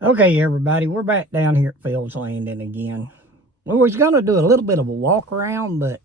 Okay, everybody, we're back down here at Phil's Landing again. We was going to do a little bit of a walk around, but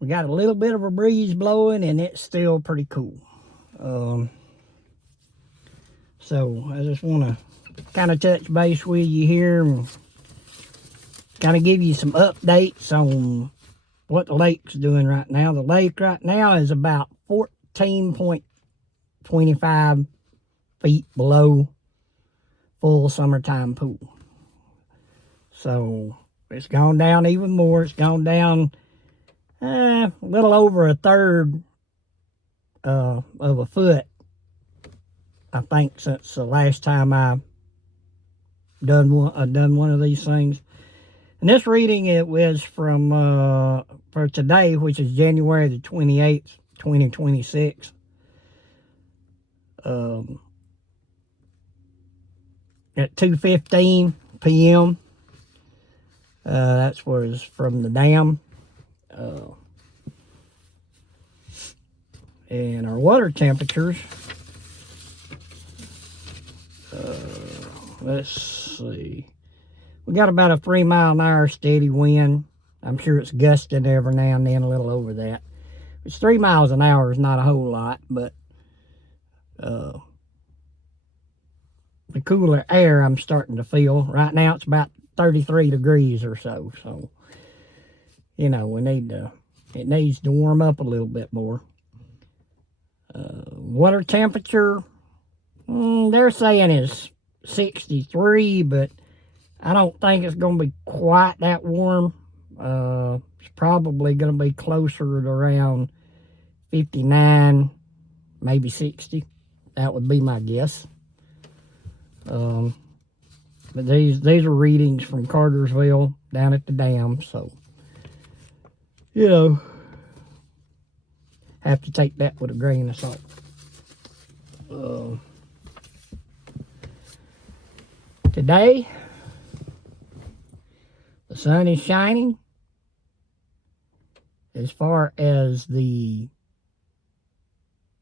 we got a little bit of a breeze blowing and it's still pretty cool. So I just want to kind of touch base with you here and kind of give you some updates on what the lake's doing right now. The lake right now is about 14.25 feet below full summertime pool. So it's gone down even more. It's gone down a little over a third of a foot, I think, since the last time I done one of these things. And this reading, it was from for today, which is January the 28th, 2026. At 2:15 p.m. That's where it's from the dam. And our water temperatures, let's see. We got about a 3-mile-an-hour steady wind. I'm sure it's gusting every now and then, a little over that. It's 3 miles an hour is not a whole lot, but the cooler air I'm starting to feel. Right now it's about 33 degrees or so. So, you know, it needs to warm up a little bit more. Water temperature, they're saying is 63, but I don't think it's going to be quite that warm. It's probably going to be closer to around 59, maybe 60. That would be my guess. But these are readings from Cartersville down at the dam, so, you know, have to take that with a grain of salt. Today, the sun is shining. As far as the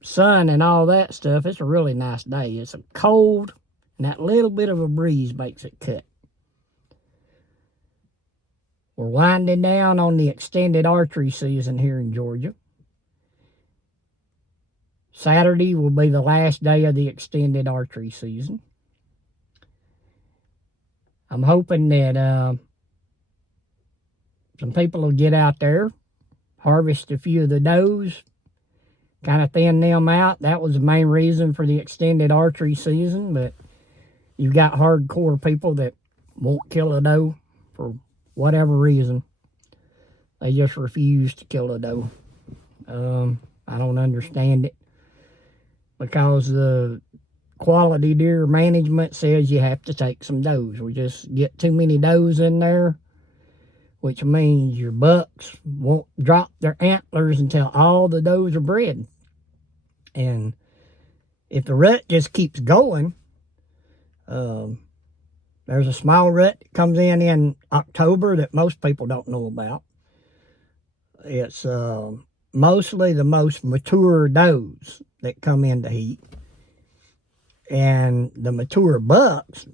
sun and all that stuff, it's a really nice day. It's cold, and that little bit of a breeze makes it cut. We're winding down on the extended archery season here in Georgia. Saturday will be the last day of the extended archery season. I'm hoping that some people will get out there, harvest a few of the does, kind of thin them out. That was the main reason for the extended archery season, but you've got hardcore people that won't kill a doe for whatever reason. They just refuse to kill a doe. I don't understand it, because the quality deer management says you have to take some does. We just get too many does in there, which means your bucks won't drop their antlers until all the does are bred. And if the rut just keeps going, there's a small rut that comes in October that most people don't know about. It's mostly the most mature does that come into heat. And the mature bucks,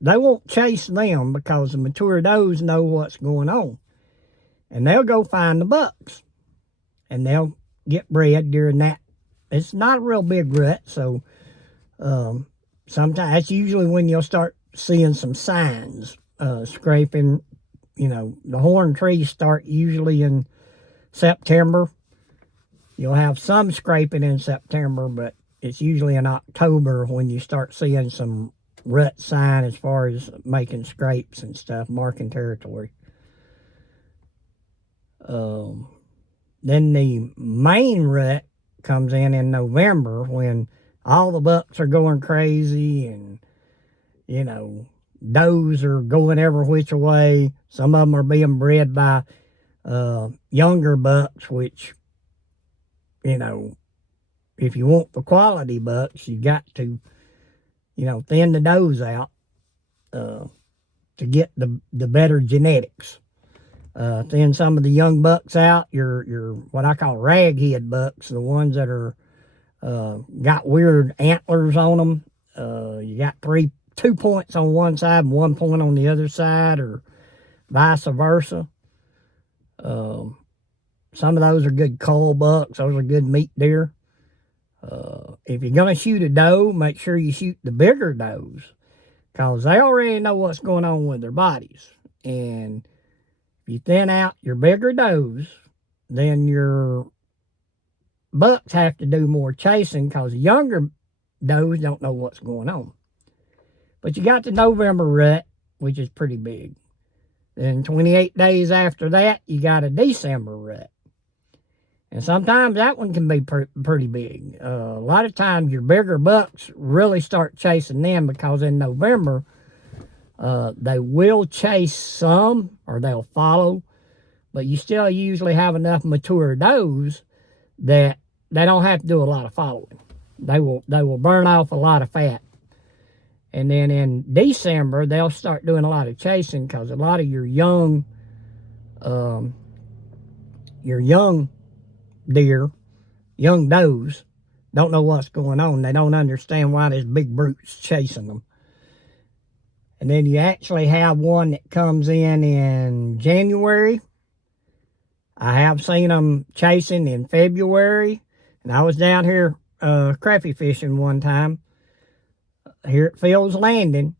they won't chase them because the mature does know what's going on. And they'll go find the bucks. And they'll get bred during that. It's not a real big rut, so sometimes that's usually when you'll start seeing some signs. Scraping, you know, the horn trees start usually in September. You'll have some scraping in September, but it's usually in October when you start seeing some rut sign as far as making scrapes and stuff, marking territory. Then the main rut comes in November, when all the bucks are going crazy and, you know, does are going every which way. Some of them are being bred by younger bucks, which, you know, if you want the quality bucks, you got to, you know, thin the does out to get the better genetics. Thin some of the young bucks out, your what I call raghead bucks, the ones that are got weird antlers on them. You got 2 points on one side and 1 point on the other side, or vice versa. Some of those are good cull bucks. Those are good meat deer. If you're going to shoot a doe, make sure you shoot the bigger does, because they already know what's going on with their bodies. And if you thin out your bigger does, then your bucks have to do more chasing, because the younger does don't know what's going on. But you got the November rut, which is pretty big. Then 28 days after that, you got a December rut. And sometimes that one can be pretty big. A lot of times your bigger bucks really start chasing them, because in November, they will chase some, or they'll follow, but you still usually have enough mature does that they don't have to do a lot of following. They will burn off a lot of fat. And then in December, they'll start doing a lot of chasing, because a lot of your young deer, young does, don't know what's going on. They don't understand why this big brute's chasing them. And then you actually have one that comes in January. I have seen them chasing in February. And I was down here crappie fishing one time here at Phil's Landing,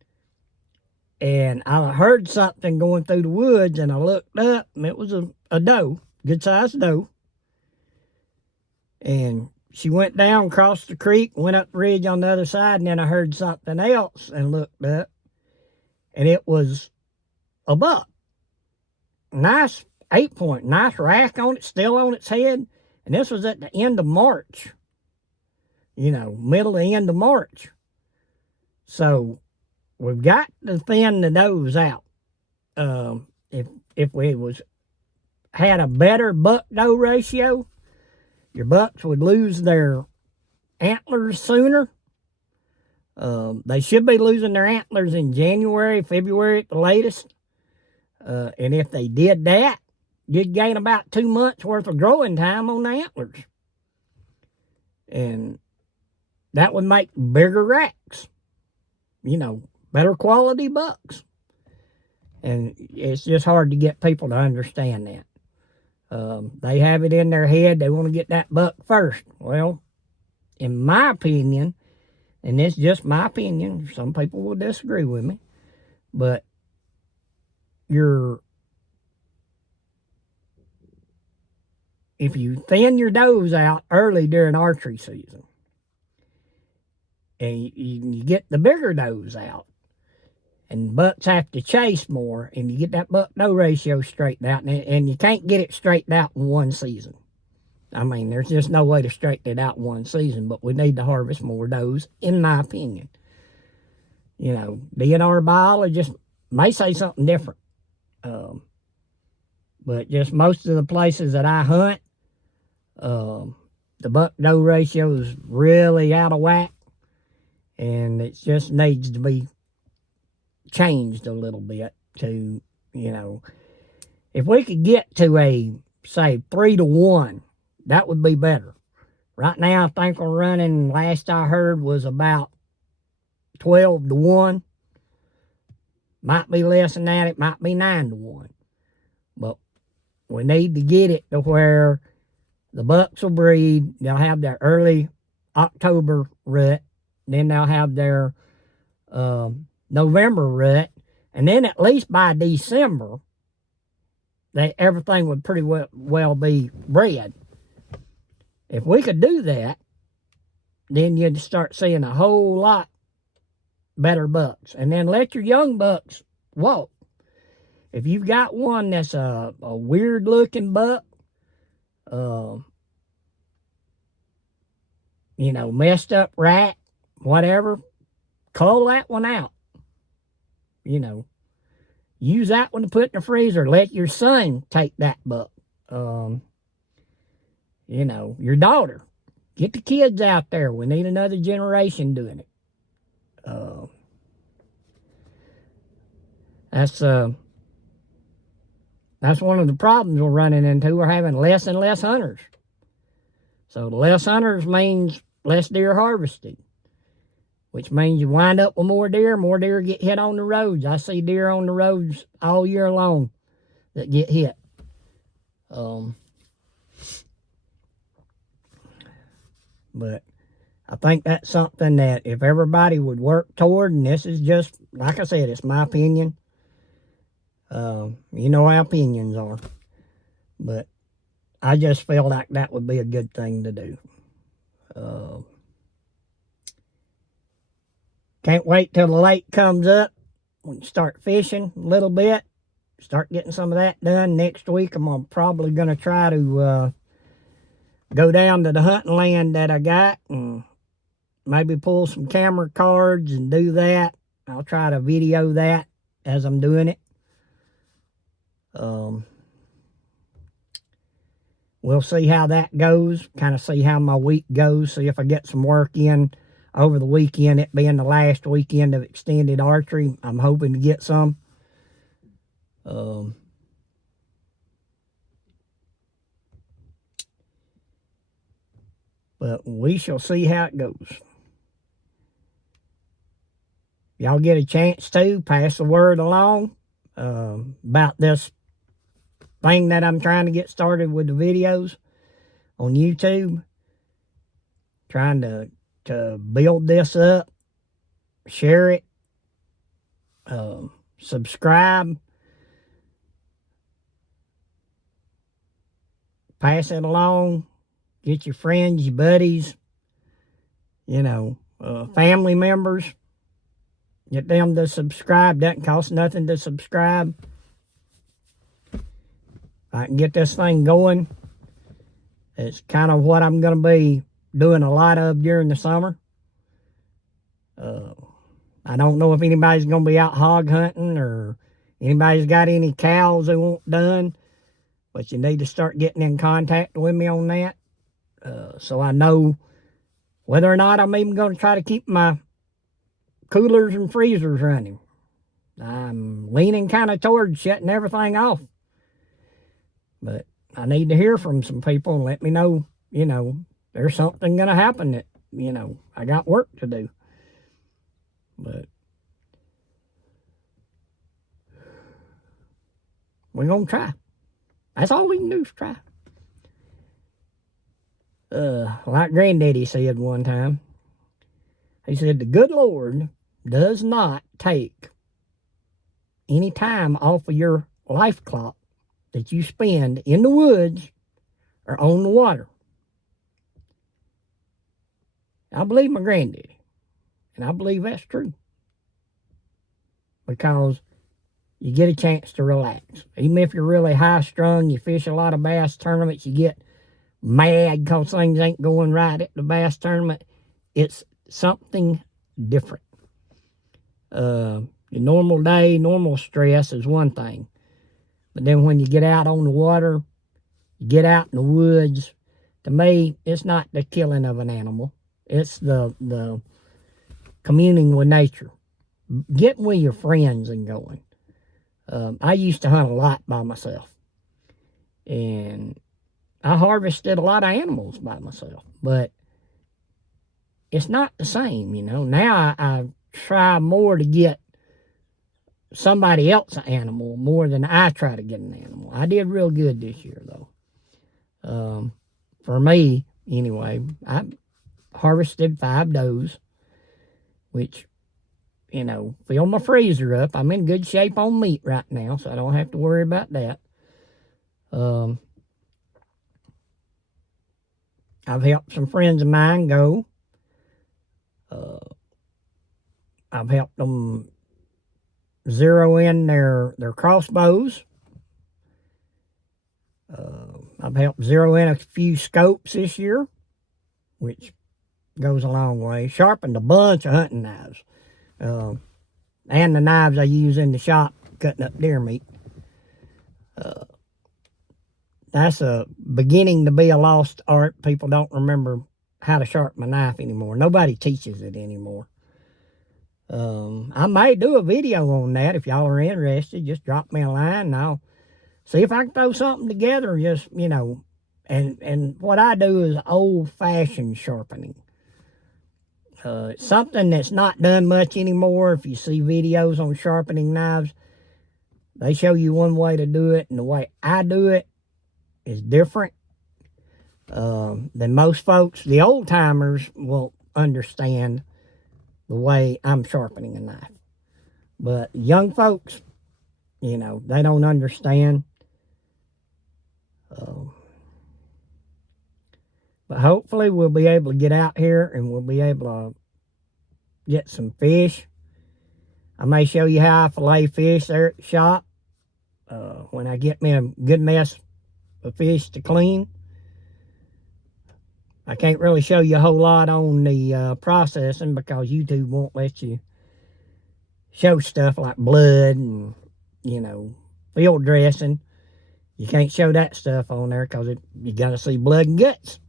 and I heard something going through the woods, and I looked up, and it was a doe, good-sized doe. And she went down, across the creek, went up the ridge on the other side, and then I heard something else and looked up, and it was a buck. Nice 8-point, nice rack on it, still on its head. And this was at the end of March, middle to end of March. So we've got to thin the does out. If we had a better buck-doe ratio, your bucks would lose their antlers sooner. They should be losing their antlers in January, February at the latest. And if they did that, you'd gain about 2 months worth of growing time on the antlers. And that would make bigger racks. Better quality bucks. And it's just hard to get people to understand that. They have it in their head, they want to get that buck first. Well, in my opinion, and it's just my opinion, some people will disagree with me, but if you thin your does out early during archery season, and you get the bigger does out, and bucks have to chase more, and you get that buck-doe ratio straightened out, and you can't get it straightened out in one season. I mean, there's just no way to straighten it out in one season, but we need to harvest more does, in my opinion. DNR biologists may say something different. But just most of the places that I hunt, the buck-doe ratio is really out of whack, and it just needs to be changed a little bit to, if we could get to a, say, 3-to-1, that would be better. Right now, I think we're running, last I heard, was about 12-to-1. Might be less than that. It might be 9-to-1. But we need to get it to where the bucks will breed. They'll have their early October rut. Then they'll have their November rut. And then at least by December, everything would pretty well be bred. If we could do that, then you'd start seeing a whole lot better bucks. And then let your young bucks walk. If you've got one that's a weird-looking buck, messed up rack, whatever, cull that one out. Use that one to put in the freezer. Let your son take that buck. Your daughter. Get the kids out there. We need another generation doing it. That's one of the problems we're running into. We're having less and less hunters. So less hunters means less deer harvesting. which means you wind up with more deer. More deer get hit on the roads. I see deer on the roads all year long that get hit. But I think that's something that if everybody would work toward, and this is just, like I said, it's my opinion. You know how opinions are. But I just feel like that would be a good thing to do. Can't wait till the lake comes up. We can start fishing a little bit. Start getting some of that done. Next week, I'm probably going to try to go down to the hunting land that I got and maybe pull some camera cards and do that. I'll try to video that as I'm doing it. We'll see how that goes. Kind of see how my week goes. See if I get some work in over the weekend. It being the last weekend of extended archery, I'm hoping to get some. But we shall see how it goes. Y'all get a chance to pass the word along about this thing that I'm trying to get started with the videos on YouTube. Trying to build this up. Share it. Subscribe. Pass it along. Get your friends, your buddies, family members. Get them to subscribe. Doesn't cost nothing to subscribe. I can get this thing going. It's kind of what I'm going to be doing a lot of during the summer. I don't know if anybody's going to be out hog hunting or anybody's got any cows they want done. But you need to start getting in contact with me on that. So I know whether or not I'm even going to try to keep my coolers and freezers running. I'm leaning kind of towards shutting everything off. But I need to hear from some people and let me know, there's something going to happen that, I got work to do. But we're going to try. That's all we can do is try. Like Granddaddy said one time, he said, the good Lord does not take any time off of your life clock that you spend in the woods or on the water. I believe my granddaddy, and I believe that's true. Because you get a chance to relax. Even if you're really high-strung, you fish a lot of bass tournaments, you get mad because things ain't going right at the bass tournament. It's something different. Your normal day, normal stress is one thing. But then when you get out on the water, you get out in the woods, to me, it's not the killing of an animal. It's the communing with nature. Getting with your friends and going. I used to hunt a lot by myself. And I harvested a lot of animals by myself. But it's not the same, Now I try more to get somebody else's animal more than I try to get an animal. I did real good this year, though. For me, anyway, I harvested 5 does, which, fill my freezer up. I'm in good shape on meat right now, so I don't have to worry about that. I've helped some friends of mine go. I've helped them zero in their crossbows. I've helped zero in a few scopes this year, which goes a long way. Sharpened a bunch of hunting knives. And the knives I use in the shop cutting up deer meat. That's beginning to be a lost art. People don't remember how to sharpen a knife anymore. Nobody teaches it anymore. I may do a video on that if y'all are interested. Just drop me a line and I'll see if I can throw something together. Just, and what I do is old-fashioned sharpening. It's something that's not done much anymore. If you see videos on sharpening knives, they show you one way to do it, and the way I do it is different than most folks. The old timers will understand the way I'm sharpening a knife. But young folks, you know, they don't understand. But hopefully we'll be able to get out here and we'll be able to get some fish. I may show you how I fillet fish there at the shop when I get me a good mess of fish to clean. I can't really show you a whole lot on the processing because YouTube won't let you show stuff like blood and, you know, field dressing. You can't show that stuff on there because you're going to see blood and guts.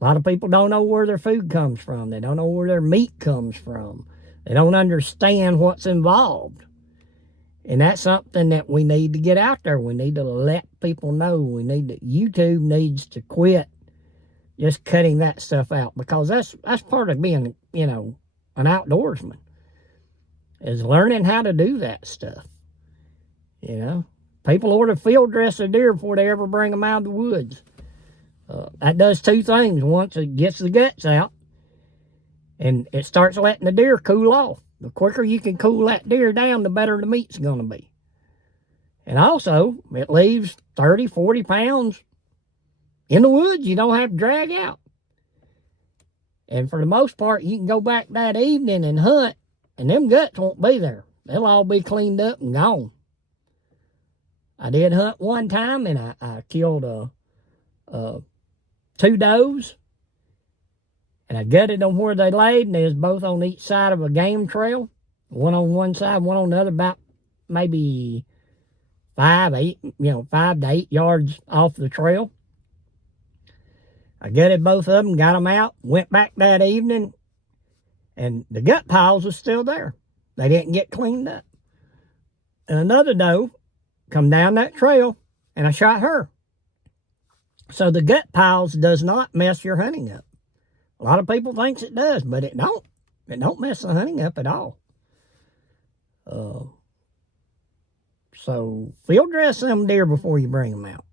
A lot of people don't know where their food comes from. They don't know where their meat comes from. They don't understand what's involved. And that's something that we need to get out there. We need to let people know. YouTube needs to quit just cutting that stuff out, because that's part of being, you know, an outdoorsman, is learning how to do that stuff. You know, people order field dress a deer before they ever bring them out of the woods. That does two things. Once, it gets the guts out, and it starts letting the deer cool off. The quicker you can cool that deer down, the better the meat's going to be. And also, it leaves 30, 40 pounds in the woods you don't have to drag out. And for the most part, you can go back that evening and hunt, and them guts won't be there. They'll all be cleaned up and gone. I did hunt one time, and I killed 2 does, and I gutted them where they laid, and they was both on each side of a game trail. One on one side, one on the other, about maybe 5 to 8 yards off the trail. I gutted both of them, got them out, went back that evening, and the gut piles was still there. They didn't get cleaned up. And another doe come down that trail, and I shot her. So the gut piles does not mess your hunting up. A lot of people thinks it does, but it don't. It don't mess the hunting up at all. So field dress them deer before you bring them out.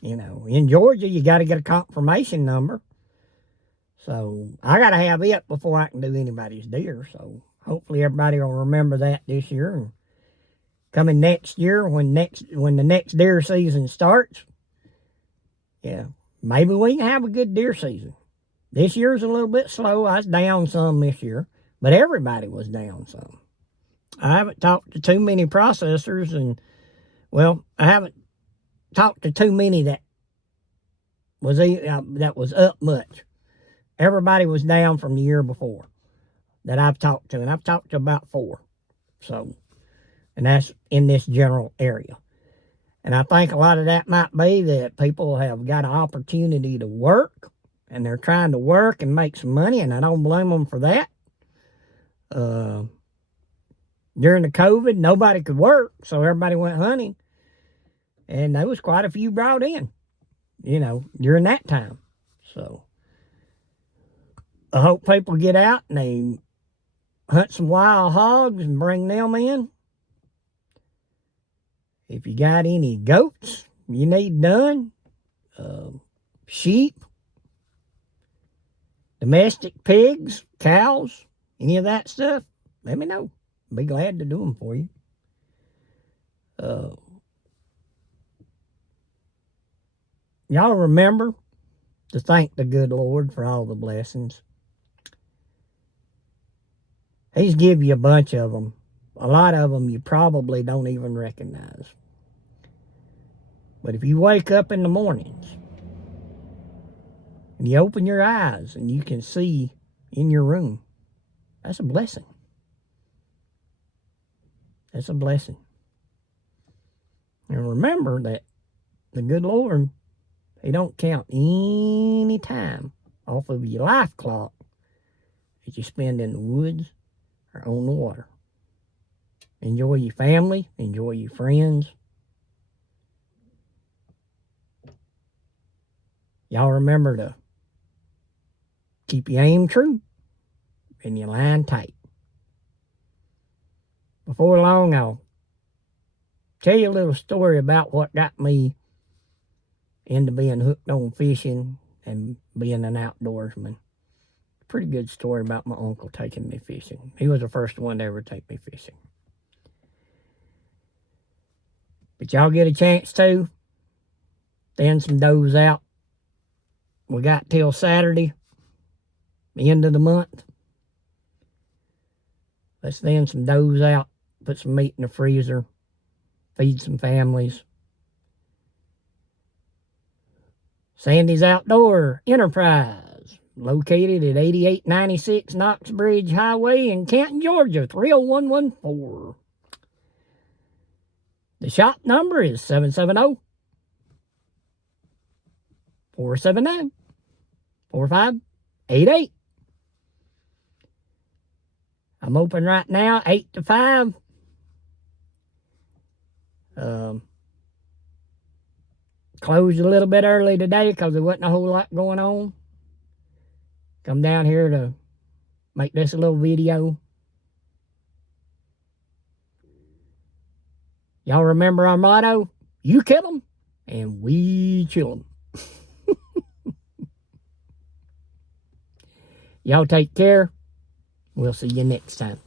You know, in Georgia, you got to get a confirmation number. So I got to have it before I can do anybody's deer. So hopefully everybody will remember that this year. And coming next year, when the next deer season starts, yeah, maybe we can have a good deer season. This year's a little bit slow. I was down some this year, but everybody was down some. I haven't talked to too many processors, and, well, I haven't talked to too many that was up much. Everybody was down from the year before that I've talked to, and I've talked to about 4. So, and that's in this general area. And I think a lot of that might be that people have got an opportunity to work, and they're trying to work and make some money, and I don't blame them for that. During the COVID, nobody could work, so everybody went hunting. And there was quite a few brought in, you know, during that time. So I hope people get out and they hunt some wild hogs and bring them in. If you got any goats you need done, sheep, domestic pigs, cows, any of that stuff, let me know. I'll be glad to do them for you. Y'all remember to thank the good Lord for all the blessings. He's give you a bunch of them. A lot of them you probably don't even recognize. But if you wake up in the mornings and you open your eyes and you can see in your room, that's a blessing. That's a blessing. And remember that the good Lord, He don't count any time off of your life clock that you spend in the woods or on the water. Enjoy your family. Enjoy your friends. Y'all remember to Keep your aim true and your line tight. Before long, I'll tell you a little story about what got me into being hooked on fishing and being an outdoorsman. Pretty good story about my uncle taking me fishing. He was the first one to ever take me fishing. But y'all get a chance to thin some does out. We got till Saturday, the end of the month. Let's thin some does out, put some meat in the freezer, feed some families. Sandy's Outdoor Enterprise, located at 8896 Knox Bridge Highway in Canton, Georgia, 30114. The shop number is 770-479-4588. I'm open right now, 8 to 5. Closed a little bit early today because there wasn't a whole lot going on. Come down here to make this a little video. Y'all remember our motto? You kill them, and we chill them. Y'all take care. We'll see you next time.